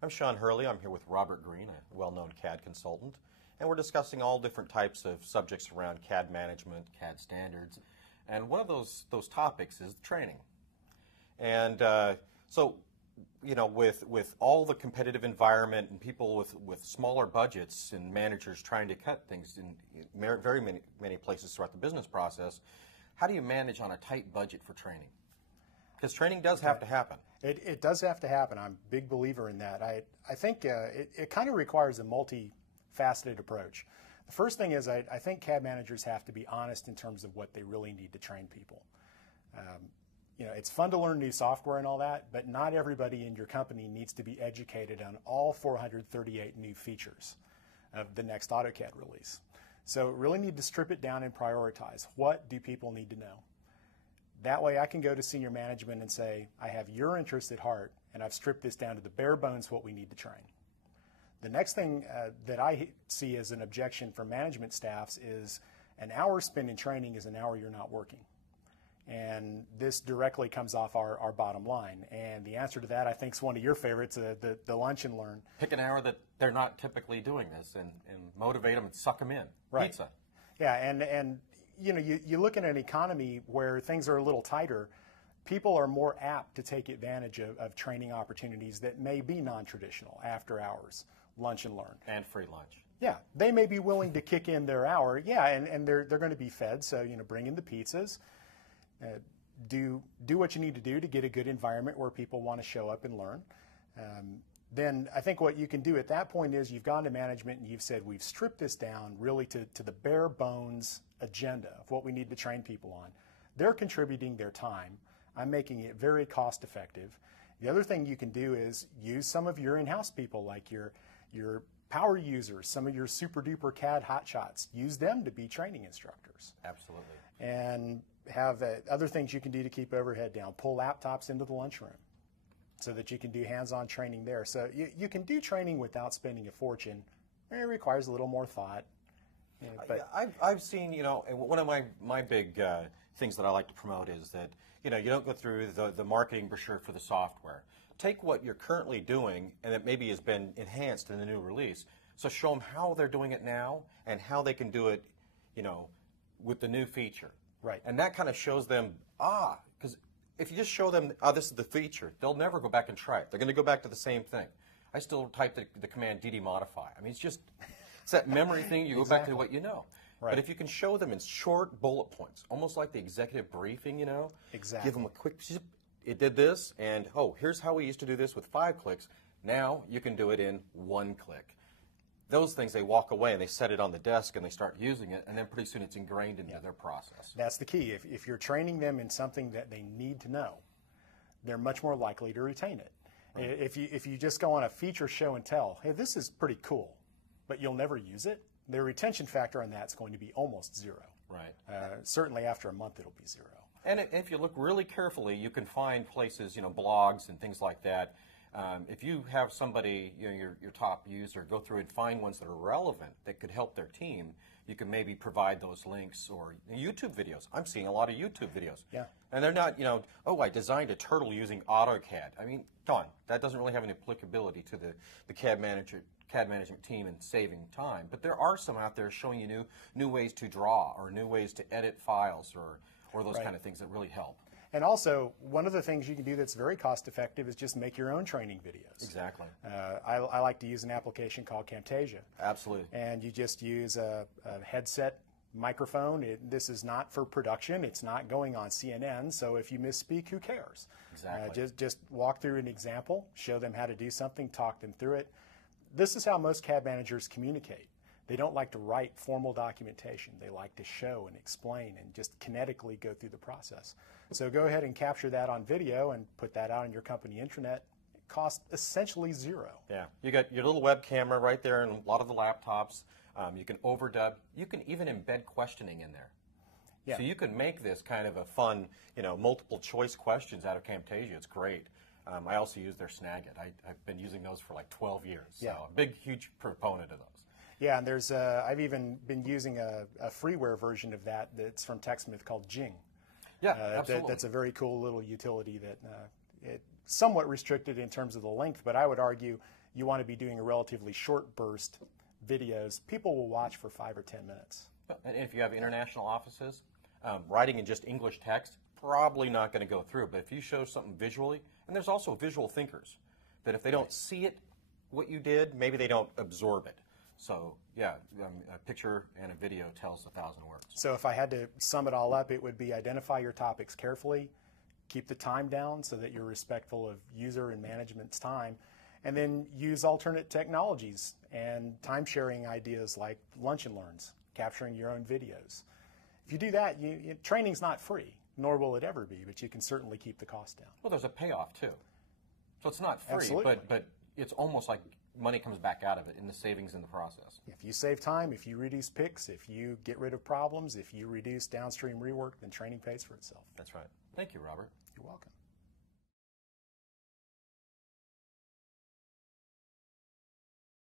I'm Shaan Hurley. I'm here with Robert Green, a well-known CAD consultant, and we're discussing all different types of subjects around CAD management, CAD standards, and one of those topics is training. And so, you know, with all the competitive environment and people with smaller budgets and managers trying to cut things in very many places throughout the business process, how do you manage on a tight budget for training? Because training does have to happen. It does have to happen. I'm a big believer in that. I think it kind of requires a multifaceted approach. The first thing is I think CAD managers have to be honest in terms of what they really need to train people. You know, it's fun to learn new software and all that, but not everybody in your company needs to be educated on all 438 new features of the next AutoCAD release. So really need to strip it down and prioritize. What do people need to know? That way I can go to senior management and say, I have your interest at heart, and I've stripped this down to the bare bones what we need to train. The next thing that I see as an objection from management staffs is an hour spent in training is an hour you're not working. And this directly comes off our bottom line. And the answer to that, I think, is one of your favorites, the lunch and learn. Pick an hour that they're not typically doing this and motivate them and suck them in. Right. Pizza. Yeah, and you know, you look at an economy where things are a little tighter, people are more apt to take advantage of training opportunities that may be non-traditional, after hours, lunch and learn. And free lunch. Yeah, they may be willing to kick in their hour, yeah, and they're going to be fed, so, you know, bring in the pizzas, do what you need to do to get a good environment where people want to show up and learn. Then I think what you can do at that point is you've gone to management and you've said we've stripped this down really to the bare bones agenda of what we need to train people on. They're contributing their time. I'm making it very cost effective. The other thing you can do is use some of your in-house people, like your power users, some of your super duper CAD hotshots. Use them to be training instructors. Absolutely. And have other things you can do to keep overhead down. Pull laptops into the lunchroom so that you can do hands-on training there. So you can do training without spending a fortune. It requires a little more thought. You know, but I've seen, you know, one of my big things that I like to promote is that, you know, you don't go through the marketing brochure for the software. Take what you're currently doing and that maybe has been enhanced in the new release. So show them how they're doing it now and how they can do it, you know, with the new feature. Right. And that kind of shows them, because if you just show them, this is the feature, they'll never go back and try it. They're going to go back to the same thing. I still type the command dd modify. I mean, it's that memory thing. You go back to what you know. Right. But if you can show them in short bullet points, almost like the executive briefing, you know, exactly. Give them a quick, it did this, and here's how we used to do this with 5 clicks. Now you can do it in 1 click. Those things, they walk away and they set it on the desk and they start using it, and then pretty soon it's ingrained into their process. That's the key. If you're training them in something that they need to know, they're much more likely to retain it. Right. If you just go on a feature show and tell, hey, this is pretty cool, but you'll never use it, their retention factor on that's going to be almost zero. Right. Certainly after a month it'll be zero. And if you look really carefully, you can find places, you know, blogs and things like that. If you have somebody, you know, your top user, go through and find ones that are relevant that could help their team, you can maybe provide those links or YouTube videos. I'm seeing a lot of YouTube videos. Yeah. And they're not, you know, I designed a turtle using AutoCAD. I mean, that doesn't really have any applicability to the CAD management team and saving time. But there are some out there showing you new ways to draw or new ways to edit files or those right. kind of things that really help. And also, one of the things you can do that's very cost effective is just make your own training videos. Exactly. I like to use an application called Camtasia. Absolutely. And you just use a headset microphone. This is not for production. It's not going on CNN. So if you misspeak, who cares? Exactly. Just walk through an example, show them how to do something, talk them through it. This is how most CAD managers communicate. They don't like to write formal documentation. They like to show and explain and just kinetically go through the process. So go ahead and capture that on video and put that out on your company intranet. It costs essentially zero. Yeah, you got your little web camera right there in a lot of the laptops. You can overdub. You can even embed questioning in there. Yeah. So you can make this kind of a fun, you know, multiple choice questions out of Camtasia. It's great. I also use their Snagit. I've been using those for like 12 years. So a big, huge proponent of those. Yeah, and there's I've even been using a freeware version of that's from TechSmith called Jing. Yeah, absolutely. That's a very cool little utility that it's somewhat restricted in terms of the length, but I would argue you want to be doing a relatively short burst videos. People will watch for 5 or 10 minutes. And if you have international offices, writing in just English text, probably not going to go through. But if you show something visually, and there's also visual thinkers, that if they don't see it, what you did, maybe they don't absorb it. So, yeah, a picture and a video tells 1,000 words. So if I had to sum it all up, it would be identify your topics carefully, keep the time down so that you're respectful of user and management's time, and then use alternate technologies and time-sharing ideas like lunch and learns, capturing your own videos. If you do that, training's not free, nor will it ever be, but you can certainly keep the cost down. Well, there's a payoff, too. So it's not free, Absolutely. but it's almost like money comes back out of it in the savings in the process. If you save time, if you reduce picks, if you get rid of problems, if you reduce downstream rework, then training pays for itself. That's right. Thank you, Robert. You're welcome.